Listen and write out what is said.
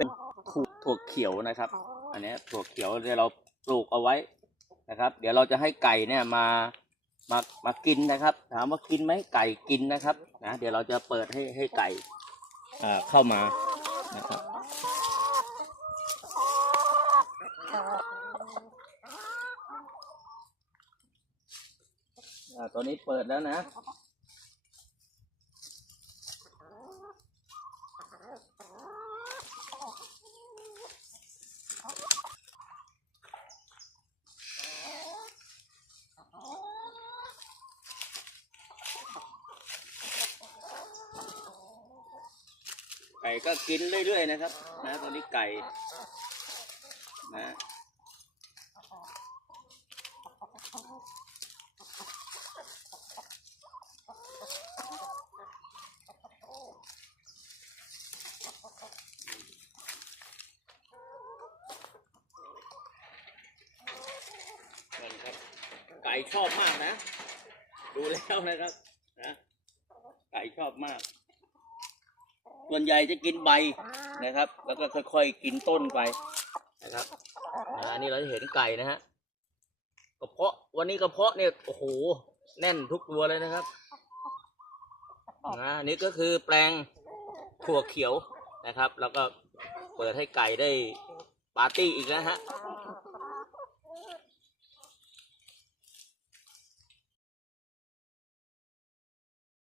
เป็นถั่วถั่วเขียวนะครับ อันเนี้ยถั่วเขียวเดี๋ยวเราปลูกเอาไว้นะครับ เดี๋ยวเราจะให้ไก่เนี่ยมามามากินนะครับ ถามว่ากินไหมไก่กินนะครับนะเดี๋ยวเราจะเปิดให้ให้ไก่อ่าเข้ามานะครับอ่าตอนนี้เปิดแล้วนะ ก่ก็กินเรื่อยๆนะครับ นะตอนนี้ไก่นะไก่ชอบมากนะ ดูแล้วนะครับนะไก่ชอบมาก ส่วนใหญ่จะกินใบนะครับ แล้วก็ค่อยๆกินต้นไปนะครับอ่าอันนี้เราจะเห็นไก่นะฮะกระเพาะวันนี้กระเพาะเนี่ยโอ้โหแน่นทุกตัวเลยนะครับนะอันนี่ก็คือแปลงถั่วเขียวนะครับ แล้วก็เปิดให้ไก่ได้ปาร์ตี้อีกแล้วฮะ